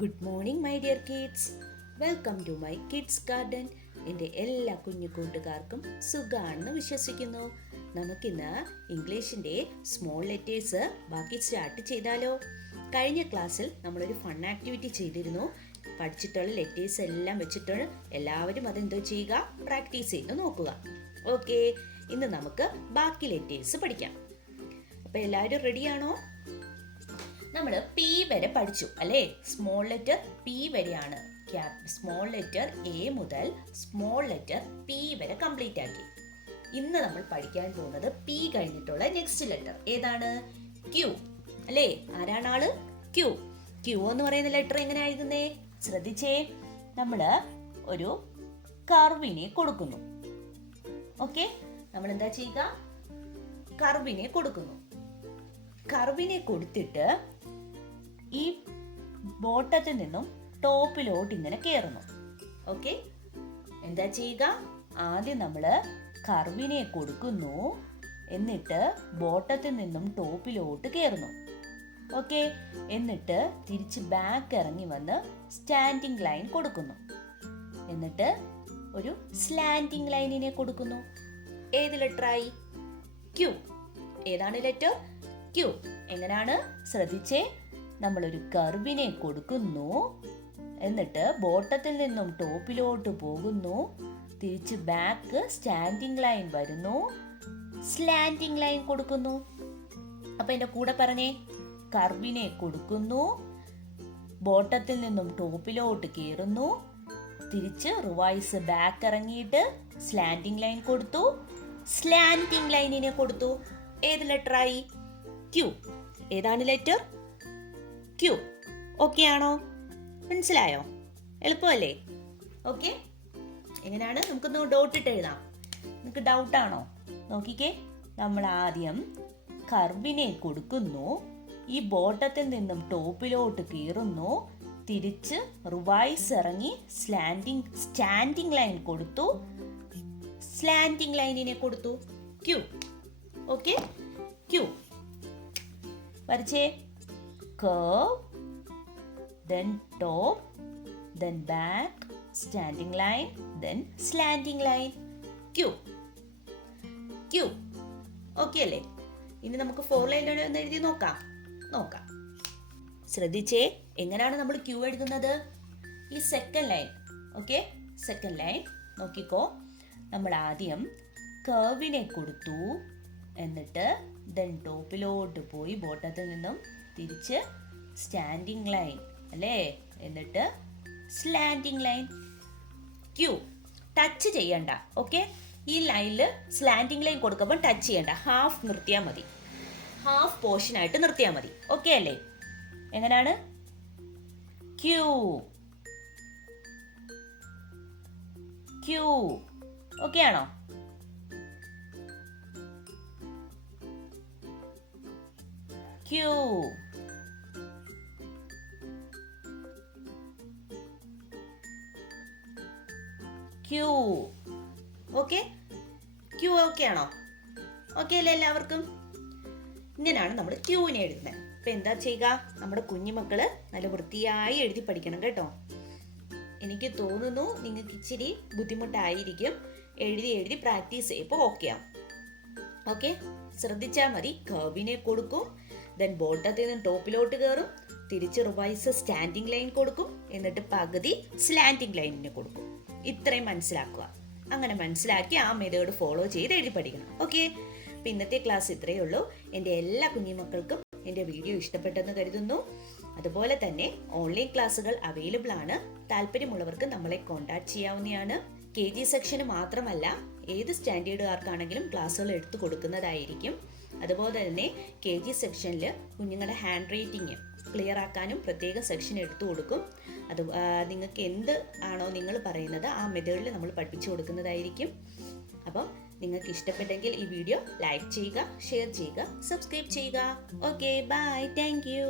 Good morning my dear kids. Welcome to my kids garden. എൻ്റെ എല്ലാ കുഞ്ഞു കൂട്ടുകാർക്കും സുഖമാണെന്ന് വിശ്വസിക്കുന്നു. നമുക്കിന്ന് ഇംഗ്ലീഷിൻ്റെ സ്മോൾ ലെറ്റേഴ്സ് ബാക്കി സ്റ്റാർട്ട് ചെയ്താലോ? കഴിഞ്ഞ ക്ലാസ്സിൽ നമ്മളൊരു ഫൺ ആക്ടിവിറ്റി ചെയ്തിരുന്നു. പഠിച്ചിട്ടുള്ള ലെറ്റേഴ്സ് എല്ലാം വെച്ചിട്ട് എല്ലാവരും അതെന്തോ ചെയ്യുക, പ്രാക്ടീസ് ചെയ്ത് നോക്കുക. ഓക്കെ, ഇന്ന് നമുക്ക് ബാക്കി ലെറ്റേഴ്സ് പഠിക്കാം. അപ്പോൾ എല്ലാവരും റെഡിയാണോ? നമ്മൾ പി വരെ പഠിച്ചു അല്ലേ? സ്മോൾ ലെറ്റർ പി വരെയാണ്. സ്മോൾ ലെറ്റർ എ മുതൽ സ്മോൾ ലെറ്റർ പി വരെ കംപ്ലീറ്റ് ആക്കി. ഇന്ന് നമ്മൾ പഠിക്കാൻ പോകുന്നത് പി കഴിഞ്ഞിട്ടുള്ള നെക്സ്റ്റ് ലെറ്റർ ഏതാണ്? ക്യൂ അല്ലേ? ആരാണ് ആള്? ക്യൂ. ക്യൂ എന്ന് പറയുന്ന ലെറ്റർ എങ്ങനെ എഴുതുന്നേ? ശ്രദ്ധിച്ചേ. നമ്മൾ ഒരു കർവിനെ കൊടുക്കുന്നു. ഓക്കെ, നമ്മൾ എന്താ ചെയ്യുക? കർവിനെ കൊടുക്കുന്നു. കർവിനെ കൊടുത്തിട്ട് ഈ ബോട്ടത്തിൽ നിന്നും ടോപ്പിലോട്ട് ഇങ്ങനെ കയറുന്നു. ഓക്കെ, എന്താ ചെയ്യുക? ആദ്യം നമ്മൾ കർവിനെ കൊടുക്കുന്നു, എന്നിട്ട് ബോട്ടത്തിൽ നിന്നും ടോപ്പിലോട്ട് കയറുന്നു. ഓക്കെ, എന്നിട്ട് തിരിച്ച് ബാക്ക് ഇറങ്ങി വന്ന് സ്റ്റാൻഡിങ് ലൈൻ കൊടുക്കുന്നു. എന്നിട്ട് ഒരു സ്ലാൻഡിങ് ലൈനിനെ കൊടുക്കുന്നു. ഏത് ലെറ്ററായി? ക്യൂ. ഏതാണ് ലെറ്റർ? ക്യൂ. എങ്ങനെയാണ്? ശ്രദ്ധിച്ചേ. നമ്മളൊരു കർവിനെ കൊടുക്കുന്നു, എന്നിട്ട് ബോട്ടത്തിൽ നിന്നും ടോപ്പിലോട്ട് പോകുന്നു, തിരിച്ച് ബാക്ക് സ്റ്റാൻഡിങ് ലൈൻ വരുന്നു, സ്ലാൻഡിങ് ലൈൻ കൊടുക്കുന്നു. അപ്പൊ എന്റെ കൂടെ പറഞ്ഞേ. കർവിനെ കൊടുക്കുന്നു, ബോട്ടത്തിൽ നിന്നും ടോപ്പിലോട്ട് കയറുന്നു, തിരിച്ച് റിവൈസ് ബാക്ക് ഇറങ്ങിയിട്ട് സ്ലാൻഡിങ് ലൈൻ കൊടുത്തു, സ്ലാൻഡിങ് ലൈനിനെ കൊടുത്തു. ഏത് ലെറ്ററായി? ക്യൂ. ഏതാണ് ലെറ്റർ? ക്യൂ. ഓക്കെ ആണോ? മനസ്സിലായോ? എളുപ്പമല്ലേ? ഓക്കെ, എങ്ങനെയാണ്? നമുക്കൊന്ന് ഡോട്ട് ഇട്ട് എഴുതാം. നിങ്ങൾക്ക് ഡൗട്ടാണോ? നോക്കിക്കേ. നമ്മൾ ആദ്യം കർവിനെ കൊടുക്കുന്നു, ഈ ബോട്ടത്തിൽ നിന്നും ടോപ്പിലോട്ട് കയറുന്നു, തിരിച്ച് റിവൈസ് ഇറങ്ങി സ്റ്റാൻഡിങ് ലൈൻ കൊടുത്തു, സ്ലാൻഡിങ് ലൈനിനെ കൊടുത്തു. ക്യൂ. Okay, Q. വരച്ചേ. curve, then top, then back, standing line, then slanting line. Q. Q. Okay അല്ലേ? ഇനി നമുക്ക് 4 ലൈനിൽ ഒന്ന് എഴുതി നോക്കാം. ശ്രദ്ധിച്ചേ. എങ്ങനെയാണ് നമ്മൾ ക്യൂ എഴുതുന്നത്? ഈ second line. Okay, second line നോക്കിക്കോ. നമ്മൾ ആദ്യം കർവിനെ കൊടുത്തു, എന്നിട്ട് ദെൻ ടോപ്പിലോട്ട് പോയി ബോട്ടത്തിൽ നിന്നും തിരിച്ച് സ്റ്റാൻഡിങ് ലൈൻ അല്ലേ? എന്നിട്ട് സ്ലാൻഡിങ് ലൈൻ. ക്യൂ. ടച്ച് ചെയ്യണ്ട. ഓക്കെ, ഈ ലൈനിൽ സ്ലാൻഡിങ് ലൈൻ കൊടുക്കുമ്പോൾ ടച്ച് ചെയ്യണ്ട. ഹാഫ് നിർത്തിയാൽ മതി. ഹാഫ് പോർഷൻ ആയിട്ട് നിർത്തിയാൽ മതി. ഓക്കെ അല്ലേ? എങ്ങനെയാണ്? ക്യൂ. ക്യൂ. ഓക്കെ ആണോ? Q. Q. Okay, Q okay ആണോ? ഓക്കെ അല്ലേ എല്ലാവർക്കും? ഇങ്ങനെയാണ് നമ്മൾ ക്യൂവിനെ എഴുതുന്നത്. അപ്പൊ എന്താ ചെയ്യുക? നമ്മുടെ കുഞ്ഞുമക്കള് നല്ല വൃത്തിയായി എഴുതി പഠിക്കണം കേട്ടോ. എനിക്ക് തോന്നുന്നു നിങ്ങൾക്ക് ഇച്ചിരി ബുദ്ധിമുട്ടായിരിക്കും. എഴുതി പ്രാക്ടീസ് ചെയ്യുമ്പോൾ ഓക്കെ ആവും. ഓക്കെ, ശ്രദ്ധിച്ചാൽ മതി. കർവിനെ കൊടുക്കും, ദെൻ ബോട്ടത്തിൽ നിന്ന് ടോപ്പിലോട്ട് കയറും, തിരിച്ച് റിവൈസ് സ്റ്റാൻഡിങ് ലൈൻ കൊടുക്കും, എന്നിട്ട് പകുതി സ്ലാൻഡിങ് ലൈനിന് കൊടുക്കും. ഇത്രയും മനസ്സിലാക്കുക. അങ്ങനെ മനസ്സിലാക്കി ആ മെത്തേഡ് ഫോളോ ചെയ്ത് എഴുതി പഠിക്കണം. ഓക്കെ, അപ്പം ഇന്നത്തെ ക്ലാസ് ഇത്രയേ ഉള്ളൂ. എൻ്റെ എല്ലാ കുഞ്ഞുമക്കൾക്കും എൻ്റെ വീഡിയോ ഇഷ്ടപ്പെട്ടെന്ന് കരുതുന്നു. അതുപോലെ തന്നെ ഓൺലൈൻ ക്ലാസ്സുകൾ അവൈലബിൾ ആണ്. താല്പര്യമുള്ളവർക്ക് നമ്മളെ കോൺടാക്ട് ചെയ്യാവുന്നതാണ്. KG സെക്ഷന് മാത്രമല്ല, ഏത് സ്റ്റാൻഡേർഡുകാർക്കാണെങ്കിലും ക്ലാസ്സുകൾ എടുത്തു കൊടുക്കുന്നതായിരിക്കും. അതുപോലെ തന്നെ KG സെക്ഷനിൽ കുഞ്ഞുങ്ങളുടെ ഹാൻഡ് റൈറ്റിംഗ് ക്ലിയർ ആക്കാനും പ്രത്യേക സെക്ഷൻ എടുത്തു കൊടുക്കും. അത് നിങ്ങൾക്ക് എന്ത് ആണോ നിങ്ങൾ പറയുന്നത് ആ മെത്തേഡിൽ നമ്മൾ പഠിപ്പിച്ചു കൊടുക്കുന്നതായിരിക്കും. അപ്പം നിങ്ങൾക്ക് ഇഷ്ടപ്പെട്ടെങ്കിൽ ഈ വീഡിയോ ലൈക്ക് ചെയ്യുക, ഷെയർ ചെയ്യുക, സബ്സ്ക്രൈബ് ചെയ്യുക. Okay, bye, thank U.